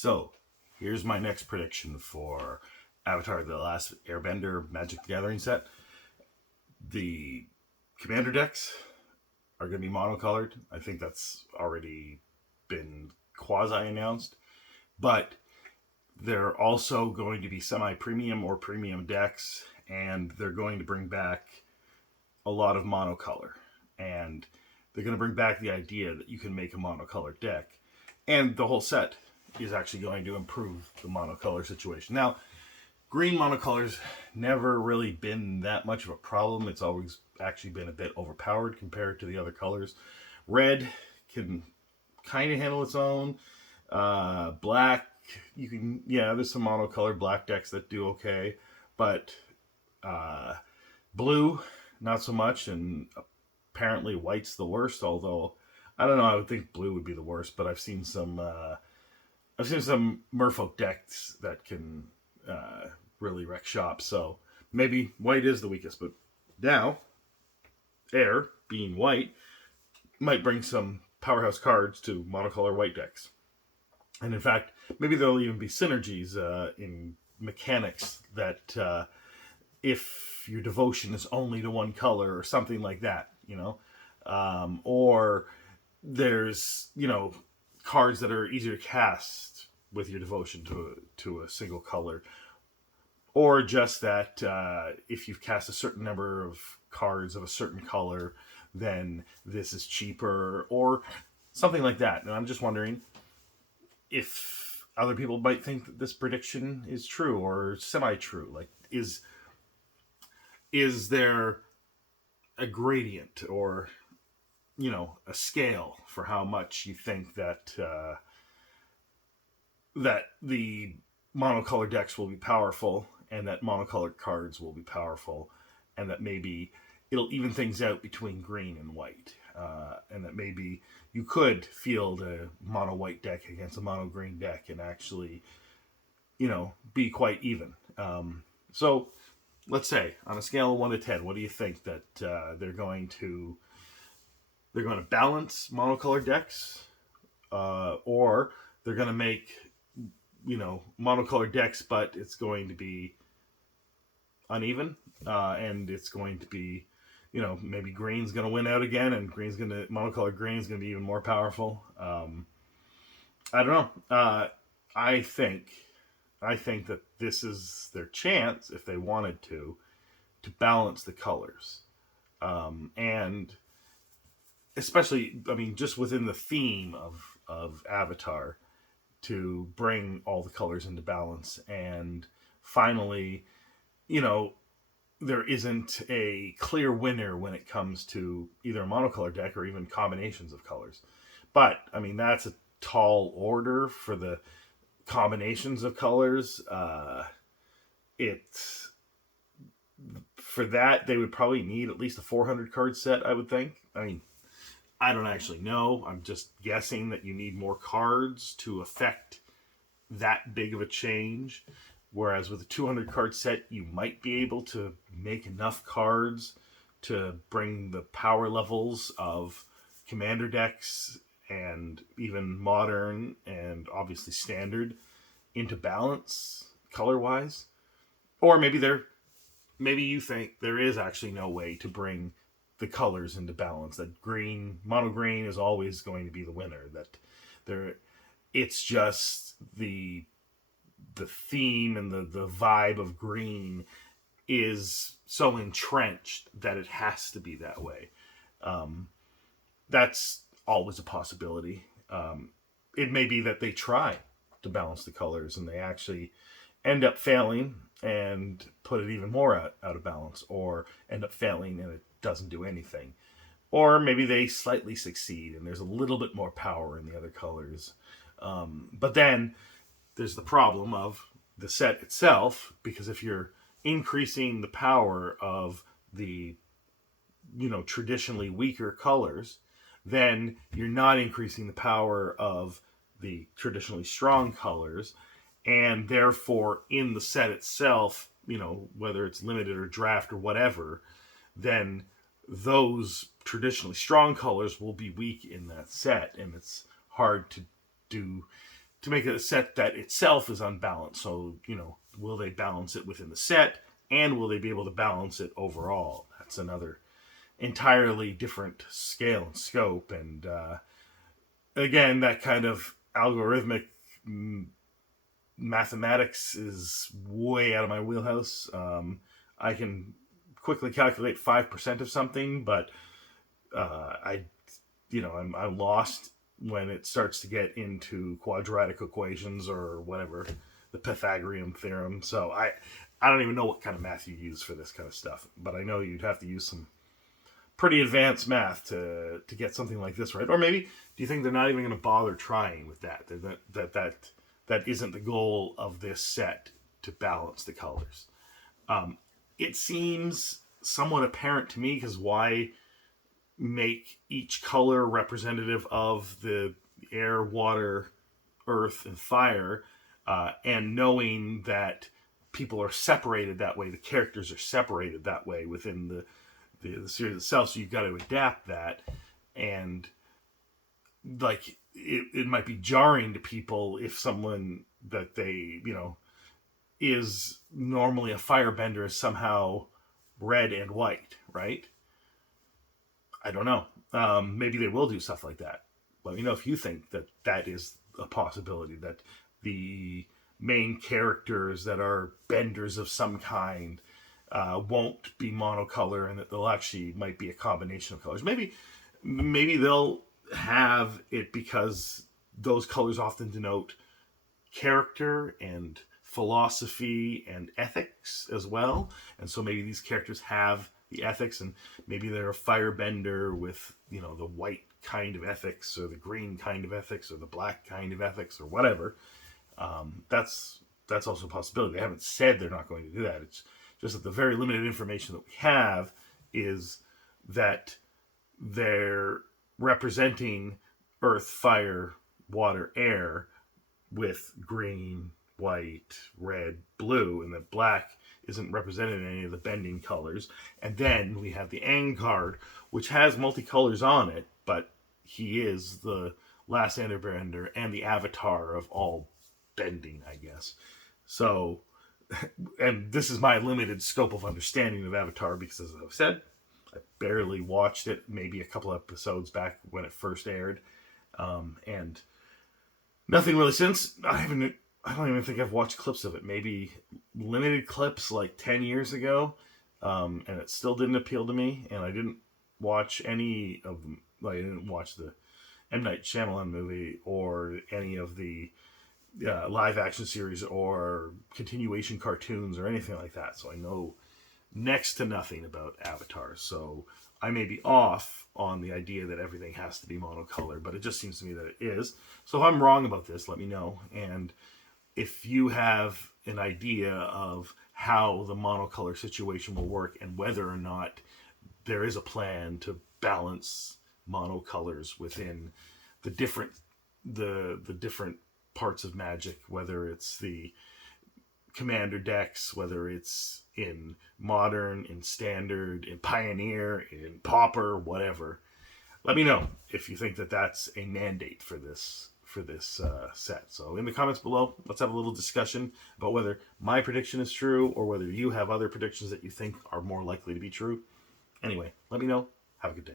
So, here's my next prediction for Avatar: The Last Airbender Magic the Gathering set. The commander decks are going to be monocolored. I think that's already been quasi-announced. But they're also going to be semi-premium or premium decks, and they're going to bring back a lot of monocolor. And they're going to bring back the idea that you can make a monocolor deck. And the whole set is actually going to improve the monocolor situation. Now, green monocolor's never really been that much of a problem. It's always actually been a bit overpowered compared to the other colors. Red can kind of handle its own. Black, you can, yeah, there's some monocolor black decks that do okay. But blue, not so much. And apparently white's the worst, although I don't know, I would think blue would be the worst, but I've seen some merfolk decks that can really wreck shop, so maybe white is the weakest. But now, air, being white, might bring some powerhouse cards to monocolor white decks. And in fact, maybe there'll even be synergies in mechanics that if your devotion is only to one color or something like that, or there's, cards that are easier to cast with your devotion to a single color, or just that if you've cast a certain number of cards of a certain color, then this is cheaper, or something like that. And I'm just wondering if other people might think that this prediction is true or semi-true. Like, is there a gradient or a scale for how much you think that that the monocolor decks will be powerful, and that monocolored cards will be powerful, and that maybe it'll even things out between green and white, and that maybe you could field a mono white deck against a mono green deck and actually, be quite even. So let's say on a scale of 1 to 10, what do you think that they're going to balance monocolor decks, or they're going to make monocolor decks, but it's going to be uneven, and it's going to be maybe green's going to win out again, and monocolor green's going to be even more powerful. I don't know. I think that this is their chance, if they wanted to balance the colors, and especially, just within the theme of Avatar, to bring all the colors into balance. And finally, there isn't a clear winner when it comes to either a monocolor deck or even combinations of colors. But, that's a tall order for the combinations of colors. For that, they would probably need at least a 400 card set, I would think. I don't actually know. I'm just guessing that you need more cards to affect that big of a change. Whereas with a 200 card set, you might be able to make enough cards to bring the power levels of commander decks and even modern and obviously standard into balance color-wise. Or maybe you think there is actually no way to bring the colors into balance, that mono green is always going to be the winner, that it's just the theme and the vibe of green is so entrenched that it has to be that way. That's always a possibility. It may be that they try to balance the colors and they actually end up failing and put it even more out of balance, or end up failing and it doesn't do anything. Or maybe they slightly succeed and there's a little bit more power in the other colors. But then there's the problem of the set itself, because if you're increasing the power of the traditionally weaker colors, then you're not increasing the power of the traditionally strong colors, and therefore in the set itself, whether it's limited or draft or whatever, then those traditionally strong colors will be weak in that set, and it's hard to do to make it a set that itself is unbalanced. So, will they balance it within the set, and will they be able to balance it overall? That's another entirely different scale and scope. And again, that kind of algorithmic mathematics is way out of my wheelhouse. I can quickly calculate 5% of something, but I'm lost when it starts to get into quadratic equations or whatever, the Pythagorean theorem. So I don't even know what kind of math you use for this kind of stuff, but I know you'd have to use some pretty advanced math to get something like this right. Or maybe, do you think they're not even going to bother trying with that? That isn't the goal of this set, to balance the colors. It seems somewhat apparent to me, because why make each color representative of the air, water, earth, and fire, and knowing that people are separated that way, the characters are separated that way within the series itself, so you've got to adapt that. And like, it might be jarring to people if someone that they, is normally a firebender is somehow red and white, right? I don't know. Maybe they will do stuff like that. Let me know if you think that is a possibility, that the main characters that are benders of some kind won't be monocolor, and that they'll actually might be a combination of colors. Maybe they'll have it because those colors often denote character and philosophy and ethics as well. And so maybe these characters have the ethics, and maybe they're a firebender with, the white kind of ethics, or the green kind of ethics, or the black kind of ethics, or whatever. That's also a possibility. They haven't said they're not going to do that. It's just that the very limited information that we have is that they're representing earth, fire, water, air with green, white, red, blue, and that black isn't represented in any of the bending colors. And then we have the Aang card, which has multicolors on it, but he is the last airbender and the avatar of all bending, I guess. So, and this is my limited scope of understanding of Avatar, because, as I've said, I barely watched it, maybe a couple episodes back when it first aired, and nothing really since. I don't even think I've watched clips of it. Maybe limited clips like 10 years ago, and it still didn't appeal to me. And I didn't watch any of them. Like, I didn't watch the M. Night Shyamalan movie, or any of the live action series or continuation cartoons or anything like that. So I know next to nothing about Avatar. So I may be off on the idea that everything has to be monocolor, but it just seems to me that it is. So if I'm wrong about this, let me know. And if you have an idea of how the monocolor situation will work, and whether or not there is a plan to balance monocolors within the different parts of Magic, whether it's the commander decks, whether it's in modern, in standard, in pioneer, in pauper, whatever. Let me know if you think that that's a mandate for this set. So in the comments below, let's have a little discussion about whether my prediction is true, or whether you have other predictions that you think are more likely to be true. Anyway, let me know. Have a good day.